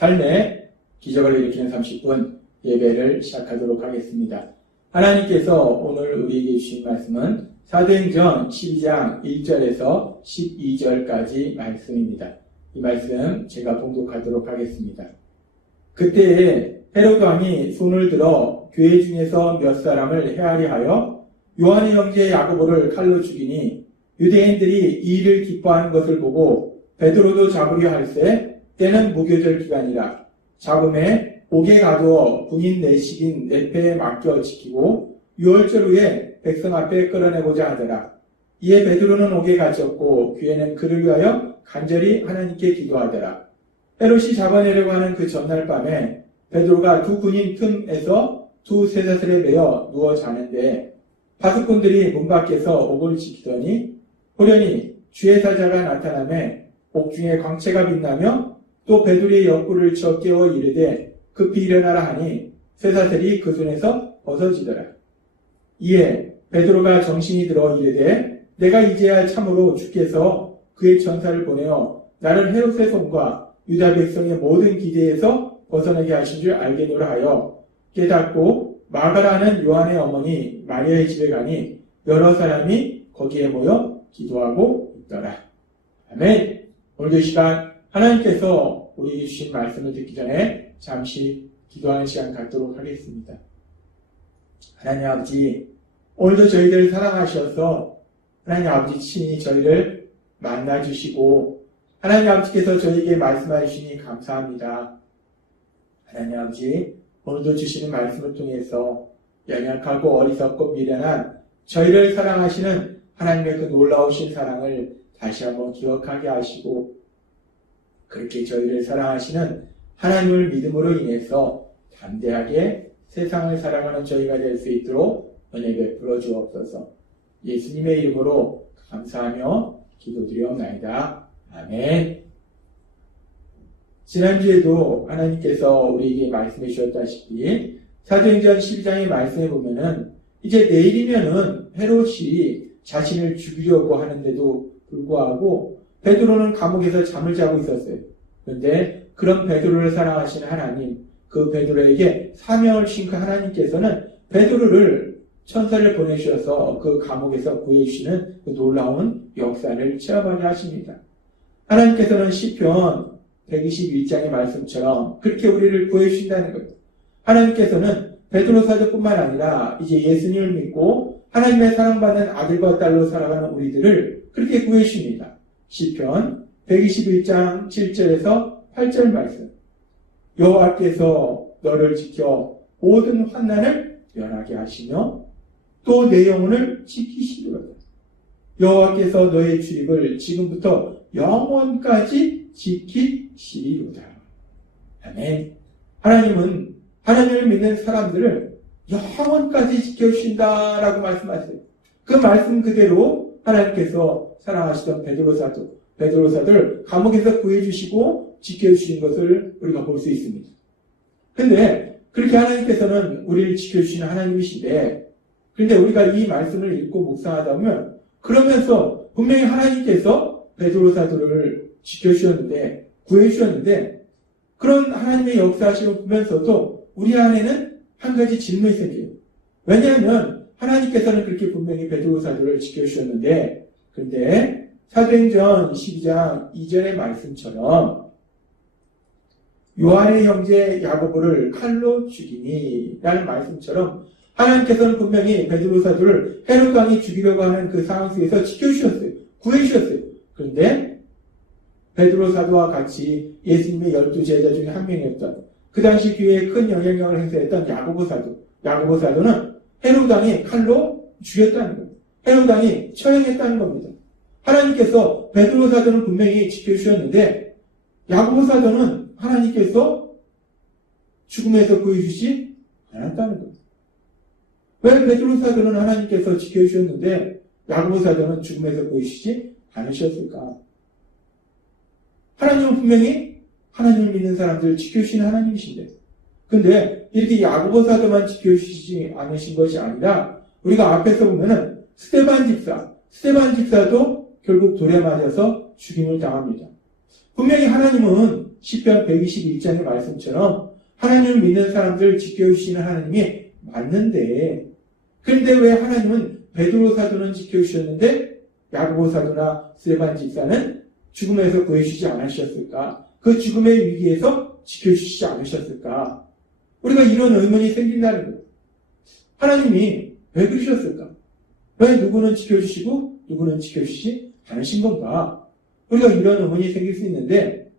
삶의 기적을 일으키는 30분 예배를 시작하도록 하겠습니다. 하나님께서 오늘 우리에게 주신 말씀은 사도행전 12장 1절에서 12절까지 말씀입니다. 이 말씀 제가 봉독하도록 하겠습니다. 그때에 헤롯 왕이 손을 들어 교회 중에서 몇 사람을 헤아려 하여 요한의 형제 야고보를 칼로 죽이니 유대인들이 이 일을 기뻐하는 것을 보고 베드로도 잡으려 할세 때는 무교절 기간이라 잡음에 옥에 가두어 군인 내식인 내패에 맡겨 지키고 6월절 후에 백성 앞에 끌어내고자 하더라. 이에 베드로는 옥에 갇혔고 교회는 그를 위하여 간절히 하나님께 기도하더라. 헤롯이 잡아내려고 하는 그 전날 밤에 베드로가 두 군인 틈에서 두 쇠사슬에 매여 누워 자는데 파수꾼들이 문 밖에서 옥을 지키더니 호련히 주의 사자가 나타나매 옥중에 광채가 빛나며 또 베드로의 옆구리를 쳐 깨워 이르되 급히 일어나라 하니 쇠사슬이 그 손에서 벗어지더라. 이에 베드로가 정신이 들어 이르되 내가 이제야 참으로 주께서 그의 천사를 보내어 나를 헤롯의 손과 유다 백성의 모든 기대에서 벗어나게 하신 줄 알겠노라 하여 깨닫고 마가라는 요한의 어머니 마리아의 집에 가니 여러 사람이 거기에 모여 기도하고 있더라. 아멘. 오늘도 이 시간 하나님께서 우리에게 주신 말씀을 듣기 전에 잠시 기도하는 시간 갖도록 하겠습니다. 하나님 아버지, 오늘도 저희들을 사랑하셔서 하나님 아버지 친히 저희를 만나주시고 하나님 아버지께서 저희에게 말씀해 주시니 감사합니다. 하나님 아버지, 오늘도 주시는 말씀을 통해서 연약하고 어리석고 미련한 저희를 사랑하시는 하나님의 그 놀라우신 사랑을 다시 한번 기억하게 하시고 그렇게 저희를 사랑하시는 하나님을 믿음으로 인해서 담대하게 세상을 사랑하는 저희가 될 수 있도록 은혜 베풀어 주옵소서. 예수님의 이름으로 감사하며 기도드리옵나이다. 아멘. 지난주에도 하나님께서 우리에게 말씀해 주셨다시피 사도행전 12장의 말씀에 보면은 이제 내일이면은 헤롯이 자신을 죽이려고 하는데도 불구하고 베드로는 감옥에서 잠을 자고 있었어요. 그런데 그런 베드로를 사랑하시는 하나님, 그 베드로에게 사명을 주신 그 하나님께서는 베드로를 천사를 보내주셔서 그 감옥에서 구해주시는 그 놀라운 역사를 체험하게 하십니다. 하나님께서는 시편 121장의 말씀처럼 그렇게 우리를 구해주신다는 것. 하나님께서는 베드로 사도뿐만 아니라 이제 예수님을 믿고 하나님의 사랑받는 아들과 딸로 살아가는 우리들을 그렇게 구해주십니다. 시편 121장 7절에서 8절 말씀. 여호와께서 너를 지켜 모든 환난을 면하게 하시며 또 내 영혼을 지키시리로다. 여호와께서 너의 출입을 지금부터 영원까지 지키시리로다. 아멘. 하나님은 하나님을 믿는 사람들을 영원까지 지켜주신다라고 말씀하세요. 그 말씀 그대로 하나님께서 사랑하시던 베드로 사도를 감옥에서 구해주시고 지켜주신 것을 우리가 볼 수 있습니다. 근데 그렇게 하나님께서는 우리를 지켜주시는 하나님이신데 그런데 우리가 이 말씀을 읽고 묵상하다 보면 그러면서 분명히 하나님께서 베드로 사도를 지켜주셨는데 구해주셨는데 그런 하나님의 역사하심을 보면서도 우리 안에는 한 가지 질문이 생겨요. 왜냐하면 하나님께서는 그렇게 분명히 베드로 사도를 지켜주셨는데 그런데 사도행전 12장 2절의 말씀처럼 요한의 형제 야고보를 칼로 죽이니 라는 말씀처럼 하나님께서는 분명히 베드로 사도를 헤롯 왕이 죽이려고 하는 그 상황 속에서 지켜주셨어요. 구해주셨어요. 그런데 베드로 사도와 같이 예수님의 12제자 중에 한 명이었던 그 당시 교회에 큰 영향력을 행사했던 야고보 사도는 헤롯 왕이 칼로 죽였다는 겁니다. 헤롯 왕이 처형했다는 겁니다. 하나님께서 베드로 사도는 분명히 지켜주셨는데 야고보 사도는 하나님께서 죽음에서 구해주지 않았다는 겁니다. 왜 베드로 사도는 하나님께서 지켜주셨는데 야고보 사도는 죽음에서 구해주시지 않으셨을까? 하나님은 분명히 하나님을 믿는 사람들을 지켜주시는 하나님이신데 근데 이렇게 야고보 사도만 지켜주시지 않으신 것이 아니라 우리가 앞에서 보면은 스데반 집사도 결국 돌에 맞아서 죽임을 당합니다. 분명히 하나님은 시편 121장의 말씀처럼 하나님을 믿는 사람들을 지켜주시는 하나님이 맞는데, 그런데 왜 하나님은 베드로 사도는 지켜주셨는데 야고보 사도나 스데반 집사는 죽음에서 구해주시지 않으셨을까? 그 죽음의 위기에서 지켜주시지 않으셨을까? 우리가 이런 의문이 생긴다는 거예요. 하나님이 왜 그러셨을까? 왜 누구는 지켜주시고 누구는 지켜주시지 않으신 건가? 우리가 이런 의문이 생길 수 있는데,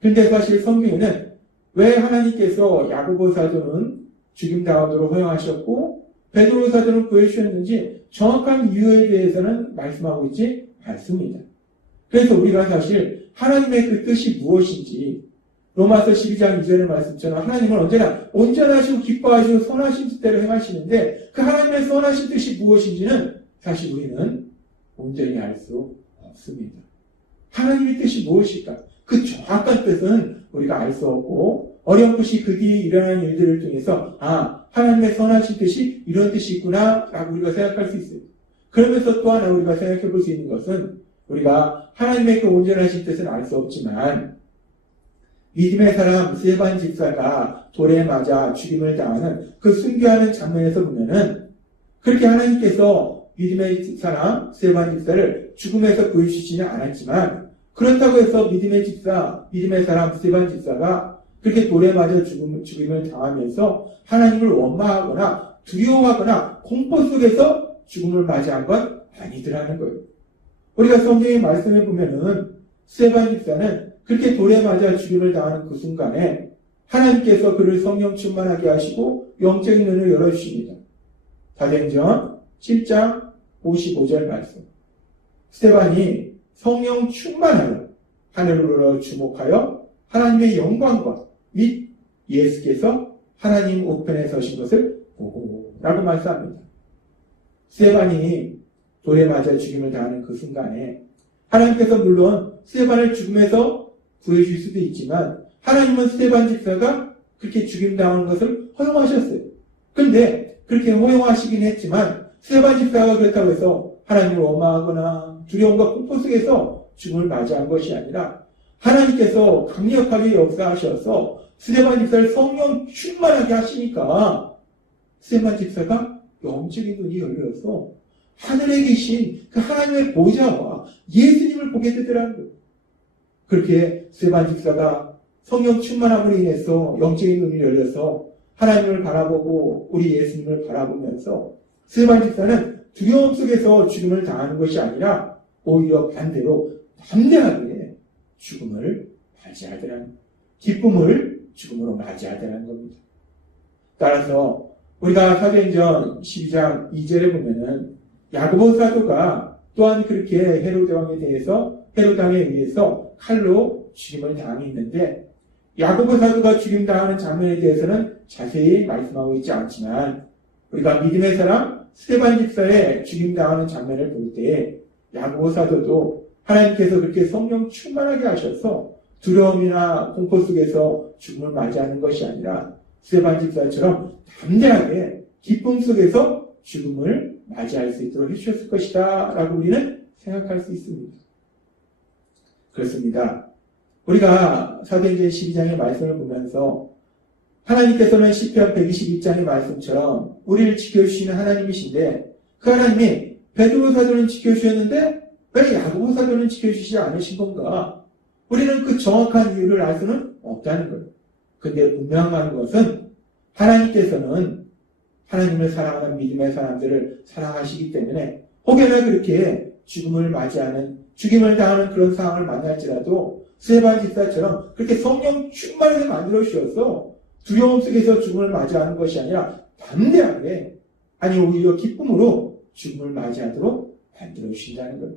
근데 사실 성경에는 왜 하나님께서 야고보 사도는 죽임당하도록 허용하셨고 베드로 사도는 구해주셨는지 정확한 이유에 대해서는 말씀하고 있지 않습니다. 그래서 우리가 사실 하나님의 그 뜻이 무엇인지, 로마서 12장 2절의 말씀처럼 하나님은 언제나 온전하시고 기뻐하시고 선하신 뜻대로 행하시는데, 그 하나님의 선하신 뜻이 무엇인지는 사실 우리는 온전히 알 수 없습니다. 하나님의 뜻이 무엇일까? 그 정확한 뜻은 우리가 알 수 없고, 어렴풋이 그 뒤에 일어나는 일들을 통해서 하나님의 선하신 뜻이 이런 뜻이 있구나 라고 우리가 생각할 수 있어요. 그러면서 또 하나 우리가 생각해 볼 수 있는 것은, 우리가 하나님의 그 온전하신 뜻은 알 수 없지만 믿음의 사람 스데반 집사가 돌에 맞아 죽임을 당하는 그 순교하는 장면에서 보면은, 그렇게 하나님께서 믿음의 사람 스데반 집사를 죽음에서 구해주시지는 않았지만, 그렇다고 해서 믿음의 사람 스데반 집사가 그렇게 돌에 맞아 죽임을 당하면서 하나님을 원망하거나 두려워하거나 공포 속에서 죽음을 맞이한 건 아니더라는 거예요. 우리가 성경의 말씀에 보면은 스데반 집사는 그렇게 돌에 맞아 죽임을 당하는 그 순간에 하나님께서 그를 성령 충만하게 하시고 영적인 눈을 열어주십니다. 사도행전 7장 55절 말씀. 스데반이 성령 충만하여 하늘로 주목하여 하나님의 영광과 및 예수께서 하나님 우편에 서신 것을 보고 라고 말씀합니다. 스데반이 돌에 맞아 죽임을 당하는 그 순간에 하나님께서 물론 스데반을 죽음에서 구해줄 수도 있지만, 하나님은 스데반 집사가 그렇게 죽임당하는 것을 허용하셨어요. 그런데 그렇게 허용하시긴 했지만 스데반 집사가 그렇다고 해서 하나님을 원망하거나 두려움과 공포 속에서 죽음을 맞이한 것이 아니라, 하나님께서 강력하게 역사하셔서 스데반 집사를 성령 충만하게 하시니까 스데반 집사가 영적인 눈이 열려서 하늘에 계신 그 하나님의 보좌와 예수님을 보게 되더라는 거예요. 그렇게 스데반 집사가 성령 충만함으로 인해서 영적인 눈이 열려서 하나님을 바라보고 우리 예수님을 바라보면서 스데반 집사는 두려움 속에서 죽음을 당하는 것이 아니라 오히려 반대로 담대하게 죽음을 맞이하더라는, 기쁨을 죽음으로 맞이하더라는 겁니다. 따라서 우리가 사도행전 12장 2절에 보면은 야고보 사도가 또한 그렇게 헤로데 왕에 의해서 칼로 죽임을 당했는데, 야고보 사도가 죽임당하는 장면에 대해서는 자세히 말씀하고 있지 않지만, 우리가 믿음의 사람 스데반 집사의 죽임당하는 장면을 볼 때 야고보 사도도 하나님께서 그렇게 성령 충만하게 하셔서 두려움이나 공포 속에서 죽음을 맞이하는 것이 아니라 스데반 집사처럼 담대하게 기쁨 속에서 죽음을 맞이할 수 있도록 해주셨을 것이다 라고 우리는 생각할 수 있습니다. 그렇습니다. 우리가 사도행전 12장의 말씀을 보면서 하나님께서는 시편 121장의 말씀처럼 우리를 지켜주시는 하나님이신데, 그 하나님이 베드로 사도는 지켜주셨는데 왜 야고보 사도는 지켜주시지 않으신 건가? 우리는 그 정확한 이유를 알 수는 없다는 거예요. 근데 분명한 것은 하나님께서는 하나님을 사랑하는 믿음의 사람들을 사랑하시기 때문에 혹여나 그렇게 죽임을 당하는 그런 상황을 만날지라도 스데반 집사처럼 그렇게 성령 충만하게 만들어 주셔서 두려움 속에서 죽음을 맞이하는 것이 아니라 담대하게, 아니 오히려 기쁨으로 죽음을 맞이하도록 만들어 주신다는 거예요.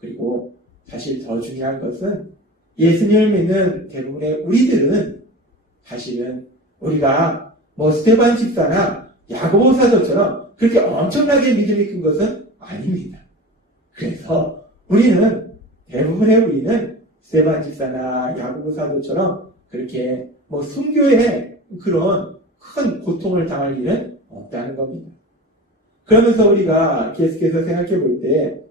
그리고 사실 더 중요한 것은 예수님을 믿는 대부분의 우리들은 사실은 우리가 스데반 집사나 야고보 사도처럼 그렇게 엄청나게 믿음이 큰 것은 아닙니다. 그래서 대부분의 우리는 스데반 집사나 야고보 사도처럼 그렇게 순교의 그런 큰 고통을 당할 일은 없다는 겁니다. 그러면서 우리가 계속해서 생각해 볼 때,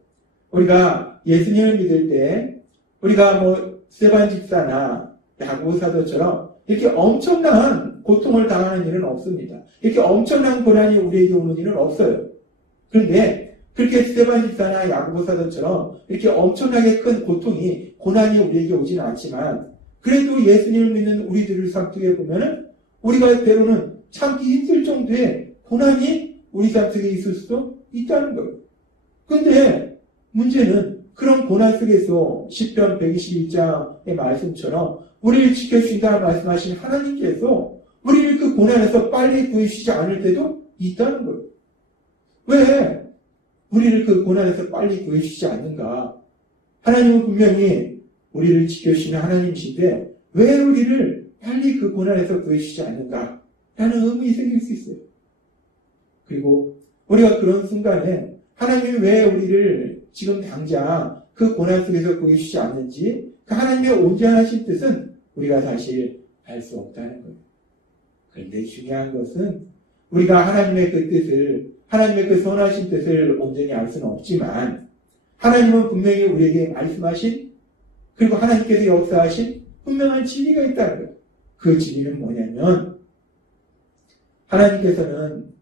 우리가 예수님을 믿을 때 우리가 스데반 집사나 야고보 사도처럼 이렇게 엄청난 고통을 당하는 일은 없습니다. 이렇게 엄청난 고난이 우리에게 오는 일은 없어요. 그런데 그렇게 스데반 집사나 야고보 사도처럼 이렇게 엄청나게 큰 고난이 우리에게 오지는 않지만 그래도 예수님을 믿는 우리들을 생각해 보면은 우리가 때로는 참기 힘들 정도의 고난이 우리 삶 속에 있을 수도 있다는 거예요. 그런데 문제는 그런 고난 속에서 시편 121장의 말씀처럼 우리를 지켜주신다는 말씀하신 하나님께서 우리를 그 고난에서 빨리 구해주시지 않을 때도 있다는 거예요. 왜 우리를 그 고난에서 빨리 구해주시지 않는가? 하나님은 분명히 우리를 지켜주시는 하나님이신데 왜 우리를 빨리 그 고난에서 구해주시지 않는가? 라는 의문이 생길 수 있어요. 그리고 우리가 그런 순간에 하나님이 왜 우리를 지금 당장 그 고난 속에서 구해주시지 않는지 그 하나님의 온전하신 뜻은 우리가 사실 알 수 없다는 거예요. 그런데 중요한 것은 우리가 하나님의 그 뜻을 하나님의 그 선하신 뜻을 온전히 알 수는 없지만 하나님은 분명히 우리에게 말씀하신 그리고 하나님께서 역사하신 분명한 진리가 있다는 거예요. 그 진리는 뭐냐면 하나님께서는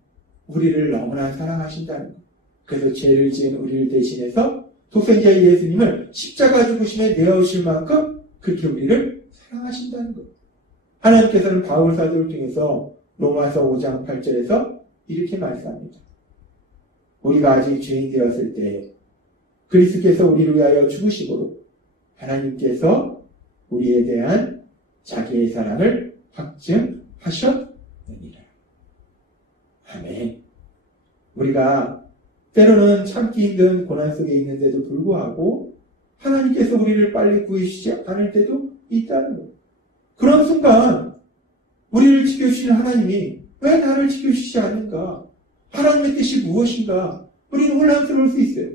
우리를 너무나 사랑하신다는 거예요. 그래서 죄를 지은 우리를 대신해서 독생자 예수님을 십자가 죽으심에 내어주실 만큼 그렇게 우리를 사랑하신다는 거예요. 하나님께서는 바울 사도를 통해서 로마서 5장 8절에서 이렇게 말씀합니다. 우리가 아직 죄인 되었을 때 그리스도께서 우리를 위하여 죽으시고 하나님께서 우리에 대한 자기의 사랑을 확증하셨느니라. 아멘. 우리가 때로는 참기 힘든 고난 속에 있는데도 불구하고 하나님께서 우리를 빨리 구해주시지 않을 때도 있다는 거예요. 그런 순간 우리를 지켜주시는 하나님이 왜 나를 지켜주시지 않는가? 하나님의 뜻이 무엇인가? 우리는 혼란스러울 수 있어요.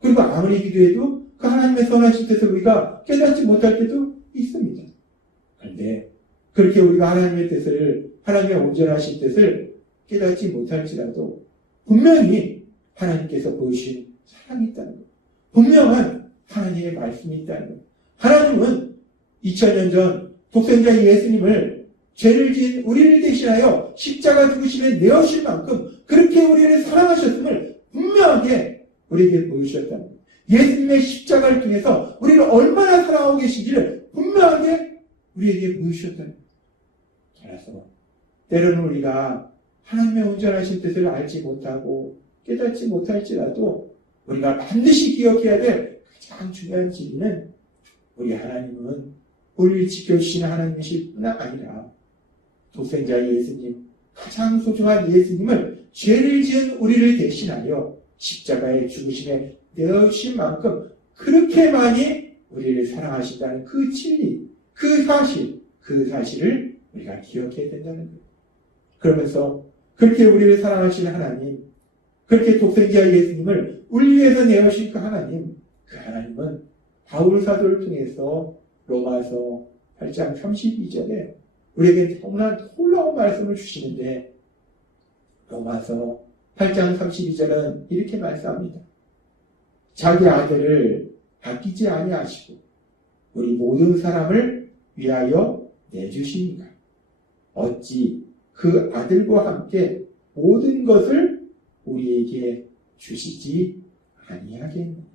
그리고 아무리 기도해도 그 하나님의 선하신 뜻을 우리가 깨닫지 못할 때도 있습니다. 그런데 그렇게 우리가 하나님의 뜻을 하나님의 온전하신 뜻을 깨닫지 못할지라도 분명히 하나님께서 보여주신 사랑이 있다는 것. 분명한 하나님의 말씀이 있다는 것. 하나님은 2000년 전 독생자 예수님을 죄를 지은 우리를 대신하여 십자가 죽으심에 내어주실 만큼 그렇게 우리를 사랑하셨음을 분명하게 우리에게 보여주셨다는 것. 예수님의 십자가를 통해서 우리를 얼마나 사랑하고 계신지를 분명하게 우리에게 보여주셨다는 것. 따라서 때로는 우리가 하나님의 온전하신 뜻을 알지 못하고 깨닫지 못할지라도 우리가 반드시 기억해야 될 가장 중요한 진리는 우리 하나님은 우리를 지켜주시는 하나님이실 뿐 아니라 독생자 예수님, 가장 소중한 예수님을 죄를 지은 우리를 대신하여 십자가의 죽으심에 내어주신 만큼 그렇게 많이 우리를 사랑하신다는 그 진리, 그 사실을 우리가 기억해야 된다는 거예요. 그러면서 그렇게 우리를 사랑하시는 하나님, 그렇게 독생자 예수님을 우리 위해서 내어주신 그 하나님은 바울 사도를 통해서 로마서 8장 32절에 우리에게 너무나 놀라운 말씀을 주시는데 로마서 8장 32절은 이렇게 말씀합니다. 자기 아들을 아끼지 아니하시고 우리 모든 사람을 위하여 내주시니까 어찌 그 아들과 함께 모든 것을 우리에게 주시지 아니하겠느냐.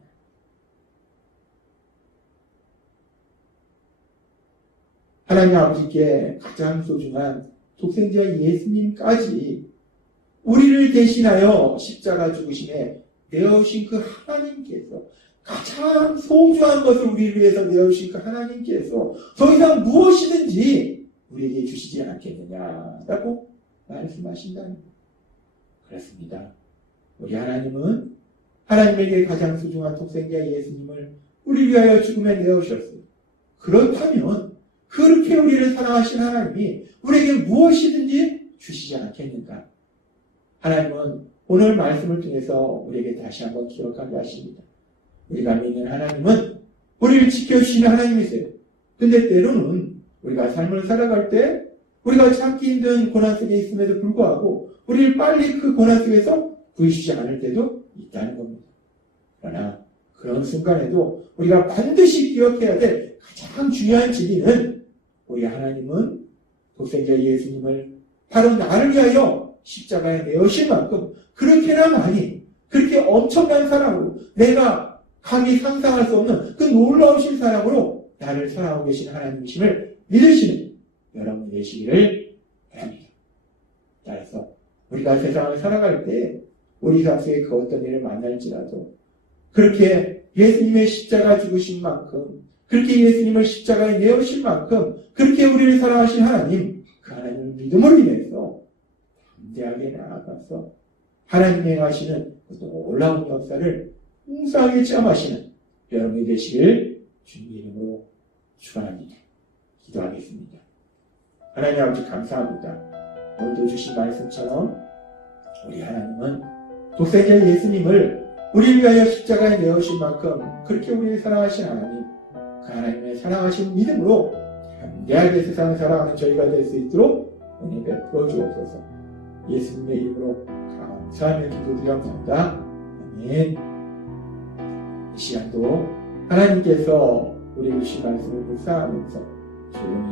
하나님 아버지께 가장 소중한 독생자 예수님까지 우리를 대신하여 십자가 죽으심에 내어주신 그 하나님께서 가장 소중한 것을 우리를 위해서 내어주신 그 하나님께서 더 이상 무엇이든지 우리에게 주시지 않겠느냐라고 말씀하신다는 거예요. 그렇습니다. 우리 하나님은 하나님에게 가장 소중한 독생자 예수님을 우리 위하여 죽음에 내어주셨어요. 그렇다면 그렇게 우리를 사랑하신 하나님이 우리에게 무엇이든지 주시지 않겠는가? 하나님은 오늘 말씀을 통해서 우리에게 다시 한번 기억하게 하십니다. 우리가 믿는 하나님은 우리를 지켜주시는 하나님이세요. 근데 때로는 우리가 삶을 살아갈 때 우리가 참기 힘든 고난 속에 있음에도 불구하고 우리를 빨리 그 고난 속에서 구해주지 않을 때도 있다는 겁니다. 그러나 그런 순간에도 우리가 반드시 기억해야 될 가장 중요한 진리는 우리 하나님은 독생자 예수님을 바로 나를 위하여 십자가에 내어신 만큼 그렇게나 많이, 그렇게 엄청난 사랑으로, 내가 감히 상상할 수 없는 그 놀라우신 사랑으로 나를 사랑하고 계신 하나님이심을 믿으시는 여러분이 되시기를 바랍니다. 따라서 우리가 세상을 살아갈 때 우리 삶 속에 그 어떤 일을 만날지라도 그렇게 예수님의 십자가 죽으신 만큼, 그렇게 예수님을 십자가에 내어신 만큼, 그렇게 우리를 사랑하신 하나님, 그 하나님을 믿음으로 인해서 담대하게 나아가서 하나님이 행하시는 그 놀라운 역사를 풍성하게 체험하시는 여러분이 되시길 주님의 이름으로 축원합니다. 기도하겠습니다. 하나님 아버지 감사합니다. 오늘도 주신 말씀처럼 우리 하나님은 독생자 예수님을 우리를 위하여 십자가에 내어신 만큼 그렇게 우리를 사랑하신 하나님, 그 하나님의 사랑하신 믿음으로 담대하게 세상을 살아가는 저희가 될 수 있도록 은혜 베풀어 주옵소서. 예수님의 이름으로 감사하며 기도드렸습니다. 아멘. 이 시간도 하나님께서 우리에게 주신 말씀을 묵상하면서 조용히